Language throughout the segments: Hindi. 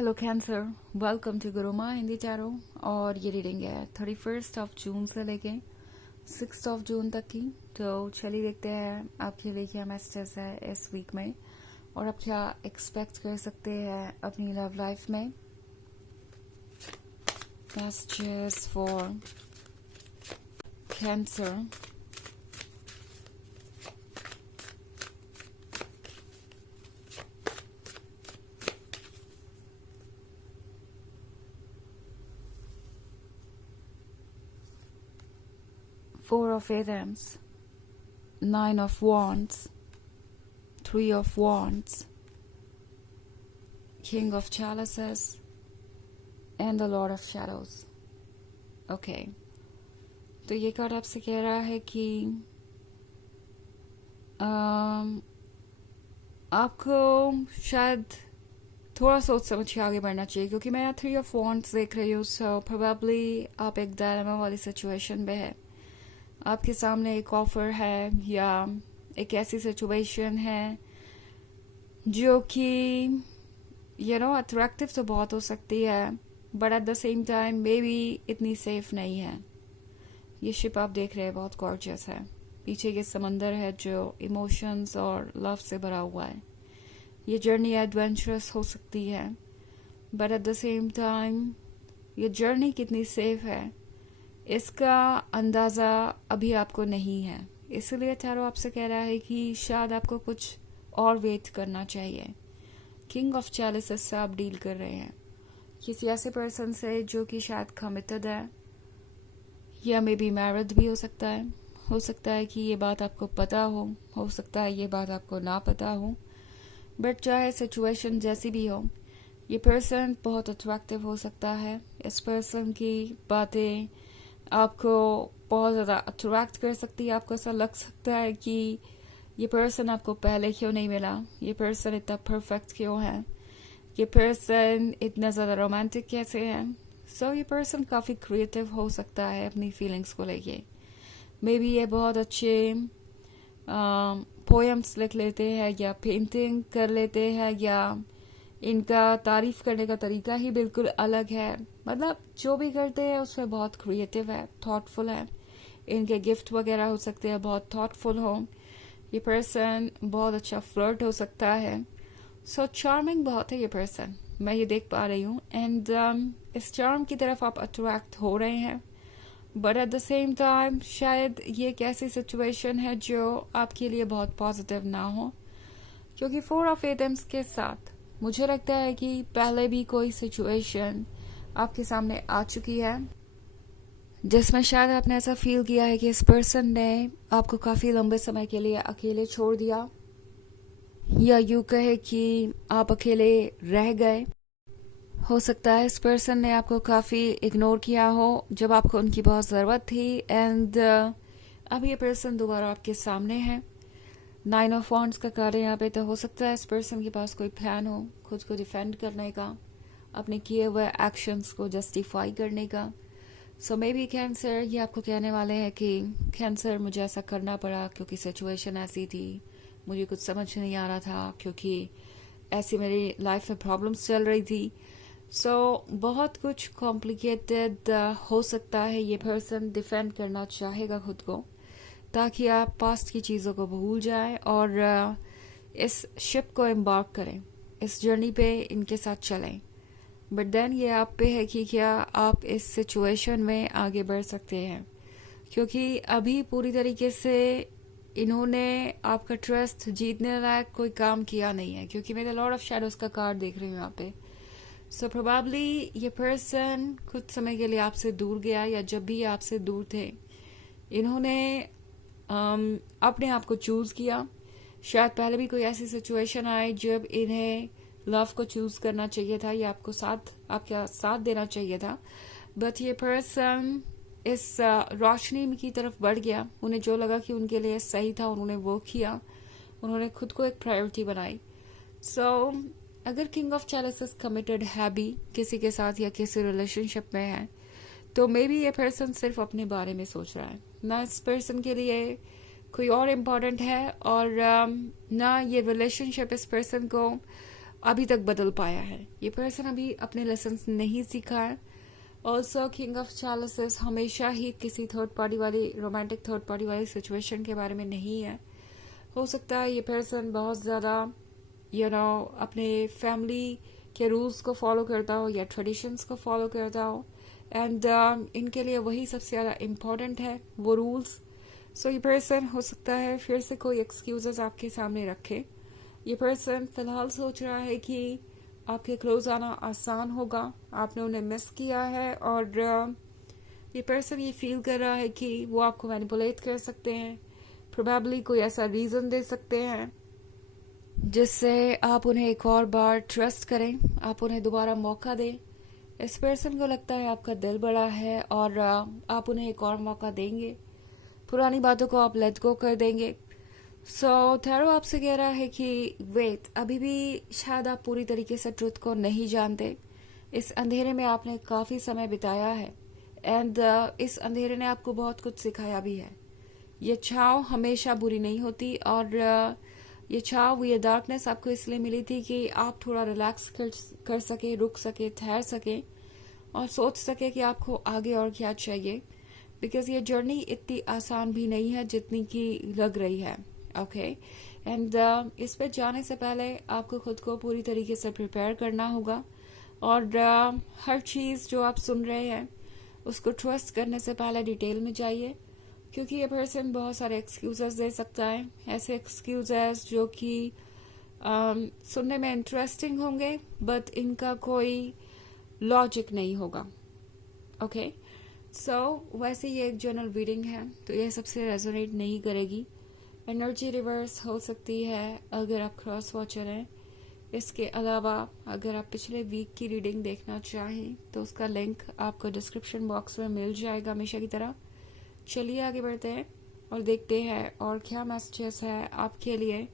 Hello cancer, welcome to Guruma Hindi चारो। और ये रीडिंग है 31 जून से लेके 6 जून तक की। तो चलिए देखते हैं आपके लिए क्या मैसेजेस है इस वीक में और आप क्या एक्सपेक्ट कर सकते हैं अपनी लव लाइफ में। Messages for cancer. Four of Wands, Nine of Wands, Three of Wands, King of Chalices, and the Lord of Shadows. Okay. तो ये कार्ड आपसे कह रहा है कि आपको शायद थोड़ा सोच समझ के आगे बढ़ना चाहिए, क्योंकि मैं यहाँ 3 ऑफ वॉन्ड्स देख रही हूँ। सो प्रोबेबली आप एक डायलेमा वाली सिचुएशन में है। आपके सामने एक ऑफर है या एक ऐसी सिचुएशन है जो कि अट्रैक्टिव तो बहुत हो सकती है, but at the same time may be इतनी सेफ नहीं है। ये शिप आप देख रहे हैं बहुत गॉर्जियस है। पीछे ये समंदर है जो इमोशंस और लव से भरा हुआ है। ये जर्नी एडवेंचरस हो सकती है, but at the same time ये जर्नी कितनी सेफ है इसका अंदाज़ा अभी आपको नहीं है। इसलिए चारों आपसे कह रहा है कि शायद आपको कुछ और वेट करना चाहिए। किंग ऑफ चैलिसेस से आप डील कर रहे हैं किसी ऐसे पर्सन से जो कि शायद कमिटेड है या मे बी मैरिड भी हो सकता है। हो सकता है कि ये बात आपको पता हो सकता है ये बात आपको ना पता हो, बट चाहे सिचुएशन जैसी भी हो, ये पर्सन बहुत अट्रैक्टिव हो सकता है। इस पर्सन की बातें आपको बहुत ज़्यादा अट्रैक्ट कर सकती है। आपको ऐसा लग सकता है कि ये पर्सन आपको पहले क्यों नहीं मिला, ये पर्सन इतना परफेक्ट क्यों है, ये पर्सन इतना ज़्यादा रोमांटिक कैसे है। सो ये पर्सन काफ़ी क्रिएटिव हो सकता है अपनी फीलिंग्स को लेके। मे बी ये बहुत अच्छे पोएम्स लिख लेते हैं या पेंटिंग कर लेते हैं, या इनका तारीफ करने का तरीका ही बिल्कुल अलग है। मतलब जो भी करते हैं उसमें बहुत क्रिएटिव है, थॉटफुल है। इनके गिफ्ट वगैरह हो सकते हैं बहुत थॉटफुल हो। ये पर्सन बहुत अच्छा फ्लर्ट हो सकता है। सो चार्मिंग बहुत है ये पर्सन, मैं ये देख पा रही हूँ। एंड इस चार्म की तरफ आप अट्रैक्ट हो रहे हैं, but at the same time शायद ये एक ऐसी सिचुएशन है जो आपके लिए बहुत पॉजिटिव ना हो, क्योंकि 4 ऑफ एटम्स के साथ मुझे लगता है कि पहले भी कोई सिचुएशन आपके सामने आ चुकी है जिसमें शायद आपने ऐसा फील किया है कि इस पर्सन ने आपको काफ़ी लंबे समय के लिए अकेले छोड़ दिया, या यूँ कहे कि आप अकेले रह गए। हो सकता है इस पर्सन ने आपको काफ़ी इग्नोर किया हो जब आपको उनकी बहुत ज़रूरत थी। एंड अब ये पर्सन दोबारा आपके सामने है। 9 ऑफ वॉन्ड्स का कार्ड यहाँ पे। तो हो सकता है इस पर्सन के पास कोई प्लान हो खुद को डिफेंड करने का, अपने किए हुए एक्शंस को जस्टिफाई करने का। सो मे बी कैंसर ये आपको कहने वाले हैं कि कैंसर मुझे ऐसा करना पड़ा क्योंकि सिचुएशन ऐसी थी, मुझे कुछ समझ नहीं आ रहा था, क्योंकि ऐसी मेरी लाइफ में प्रॉब्लम्स चल रही थी। सो बहुत कुछ कॉम्प्लिकेटेड हो सकता है। ये पर्सन डिफेंड करना चाहेगा खुद को ताकि आप पास्ट की चीज़ों को भूल जाएं और इस शिप को एम्बार्क करें, इस जर्नी पे इनके साथ चलें। बट देन ये आप पे है कि क्या आप इस सिचुएशन में आगे बढ़ सकते हैं, क्योंकि अभी पूरी तरीके से इन्होंने आपका ट्रस्ट जीतने लायक कोई काम किया नहीं है, क्योंकि मैं द लॉर्ड ऑफ शैडोज का कार्ड देख रही हूँ यहाँ पे। सो प्रोबेबली ये पर्सन कुछ समय के लिए आपसे दूर गया, या जब भी आपसे दूर थे इन्होंने अपने आप को चूज किया। शायद पहले भी कोई ऐसी सिचुएशन आए जब इन्हें लव को चूज करना चाहिए था या आपका साथ देना चाहिए था, बट ये पर्सन इस रोशनी की तरफ बढ़ गया। उन्हें जो लगा कि उनके लिए सही था उन्होंने वो किया, उन्होंने खुद को एक प्रायोरिटी बनाई। सो अगर किंग ऑफ चैलिसेस कमिटेड है भी किसी के साथ या किसी रिलेशनशिप में है, तो मे बी ये पर्सन सिर्फ अपने बारे में सोच रहा है, ना इस पर्सन के लिए कोई और इम्पोर्टेंट है, और ना ये रिलेशनशिप इस पर्सन को अभी तक बदल पाया है। ये पर्सन अभी अपने लेसन्स नहीं सीखा है। ऑल्सो किंग ऑफ चैलेंजेस हमेशा ही किसी थर्ड पार्टी वाली रोमांटिक थर्ड पार्टी वाली सिचुएशन के बारे में नहीं है। हो सकता है ये पर्सन बहुत ज़्यादा अपने फैमिली के रूल्स को फॉलो करता हो या ट्रेडिशंस को फॉलो करता हो, एंड इनके लिए वही सबसे ज़्यादा इम्पोर्टेंट है, वो रूल्स। सो ये पर्सन हो सकता है फिर से कोई एक्सक्यूजेस आपके सामने रखे। ये पर्सन फिलहाल सोच रहा है कि आपके क्लोज आना आसान होगा, आपने उन्हें मिस किया है, और ये पर्सन ये फील कर रहा है कि वो आपको मैनिपुलेट कर सकते हैं। प्रोबेबली कोई ऐसा रीज़न दे सकते हैं जिससे आप उन्हें एक और बार ट्रस्ट करें, आप उन्हें दोबारा मौका दें। इस पर्सन को लगता है आपका दिल बड़ा है और आप उन्हें एक और मौका देंगे, पुरानी बातों को आप लेट गो कर देंगे। सो टैरो आपसे कह रहा है कि वेट, अभी भी शायद आप पूरी तरीके से ट्रुथ को नहीं जानते। इस अंधेरे में आपने काफ़ी समय बिताया है, एंड इस अंधेरे ने आपको बहुत कुछ सिखाया भी है। ये छाँव हमेशा बुरी नहीं होती, और ये छाँव, ये डार्कनेस आपको इसलिए मिली थी कि आप थोड़ा रिलैक्स कर सके, रुक सके, ठहर सके और सोच सके कि आपको आगे और क्या चाहिए। बिकॉज ये जर्नी इतनी आसान भी नहीं है जितनी की लग रही है। ओके, एंड इस पे जाने से पहले आपको खुद को पूरी तरीके से प्रिपेयर करना होगा, और हर चीज़ जो आप सुन रहे हैं उसको ट्रस्ट करने से पहले डिटेल में जाइए, क्योंकि ये पर्सन बहुत सारे एक्सक्यूजेस दे सकता है, ऐसे एक्सक्यूजेस जो कि सुनने में इंटरेस्टिंग होंगे बट इनका कोई लॉजिक नहीं होगा। ओके, सो वैसे ये एक जनरल रीडिंग है तो ये सबसे रेजोनेट नहीं करेगी। एनर्जी रिवर्स हो सकती है अगर आप क्रॉस वॉचर हैं। इसके अलावा अगर आप पिछले वीक की रीडिंग देखना चाहें तो उसका लिंक आपको डिस्क्रिप्शन बॉक्स में मिल जाएगा हमेशा की तरह। चलिए आगे बढ़ते हैं और देखते हैं और क्या मैसेजेस है आपके लिए।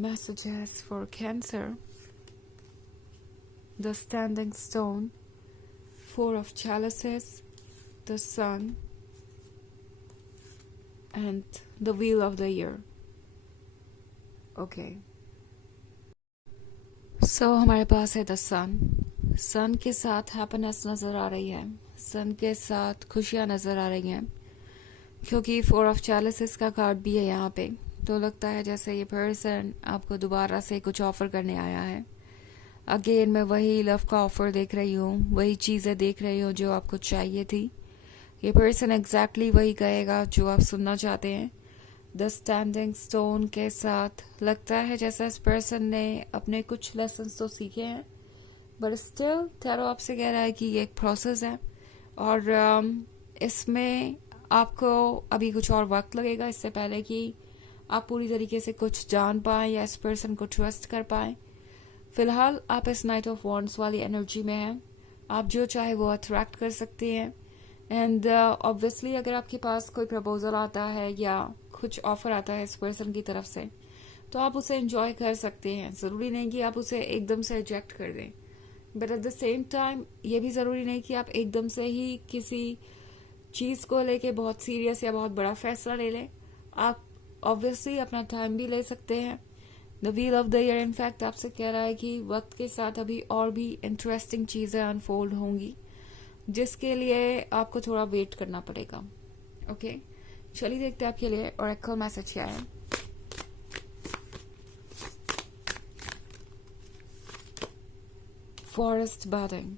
Messages for cancer, the standing stone, 4 of chalices, the sun, and the wheel of the year. Okay. So हमारे पास है द सन। सन के साथ हैप्पीनेस नज़र आ रही है, सन के साथ खुशियाँ नज़र आ रही हैं, क्योंकि 4 of chalices का कार्ड भी है यहाँ पे। तो लगता है जैसे ये पर्सन आपको दोबारा से कुछ ऑफर करने आया है। अगेन मैं वही लव का ऑफर देख रही हूँ, वही चीज़ें देख रही हूँ जो आपको चाहिए थी। ये पर्सन एग्जैक्टली वही कहेगा जो आप सुनना चाहते हैं। द स्टैंडिंग स्टोन के साथ लगता है जैसा इस पर्सन ने अपने कुछ लेसन्स तो सीखे हैं, बट स्टिल टैरो आपसे कह रहा है कि ये एक प्रोसेस है, और इसमें आपको अभी कुछ और वक्त लगेगा इससे पहले कि आप पूरी तरीके से कुछ जान पाएँ या इस पर्सन को ट्रस्ट कर पाएँ। फिलहाल आप इस नाइट ऑफ वॉन्ड्स वाली एनर्जी में हैं, आप जो चाहे वो अट्रैक्ट कर सकते हैं। एंड ऑब्वियसली अगर आपके पास कोई प्रपोजल आता है या कुछ ऑफर आता है इस पर्सन की तरफ से तो आप उसे एंजॉय कर सकते हैं। ज़रूरी नहीं कि आप उसे एकदम से रिजेक्ट कर दें, but at the same time ये भी ज़रूरी नहीं कि आप एकदम से ही किसी चीज़ को लेके बहुत सीरियस या बहुत बड़ा फैसला ले लें। आप ऑब्वियसली अपना टाइम भी ले सकते हैं। The wheel of the year in fact आपसे कह रहा है कि वक्त के साथ अभी और भी इंटरेस्टिंग चीज़ें अनफोल्ड होंगी, जिसके लिए आपको थोड़ा वेट करना पड़ेगा। ओके, चलिए देखते हैं आपके लिए ओरेकल मैसेज क्या है। फॉरेस्ट बार्डिंग।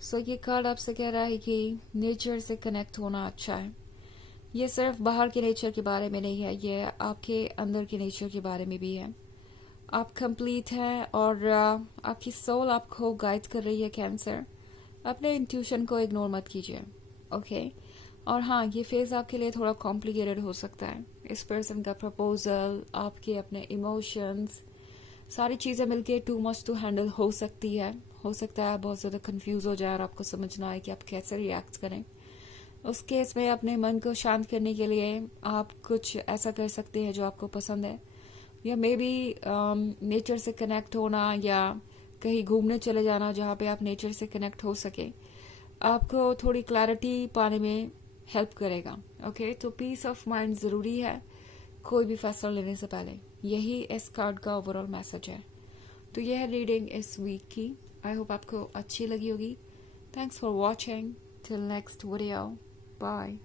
सो ये कार्ड आपसे कह रहा है कि नेचर से कनेक्ट होना अच्छा है। ये सिर्फ बाहर के नेचर के बारे में नहीं है, ये आपके अंदर के नेचर के बारे में भी है। आप कंप्लीट हैं और आपकी सोल आपको गाइड कर रही है कैंसर। अपने इंट्यूशन को इग्नोर मत कीजिए। ओके, और हाँ, ये फेज आपके लिए थोड़ा कॉम्प्लिकेटेड हो सकता है। इस पर्सन का प्रपोजल, आपके अपने इमोशंस, सारी चीज़ें मिलके टू मच टू हैंडल हो सकती है। हो सकता है बहुत ज़्यादा कंफ्यूज हो जाए और आपको समझना आए कि आप कैसे रिएक्ट करें। उस केस में अपने मन को शांत करने के लिए आप कुछ ऐसा कर सकते हैं जो आपको पसंद है, या मे बी नेचर से कनेक्ट होना या कहीं घूमने चले जाना जहाँ पे आप नेचर से कनेक्ट हो सके। आपको थोड़ी क्लैरिटी पाने में हेल्प करेगा। ओके, तो पीस ऑफ माइंड ज़रूरी है कोई भी फैसला लेने से पहले। यही इस कार्ड का ओवरऑल मैसेज है। तो यह है रीडिंग इस वीक की। आई होप आपको अच्छी लगी होगी। Thanks for watching. Till next video, bye.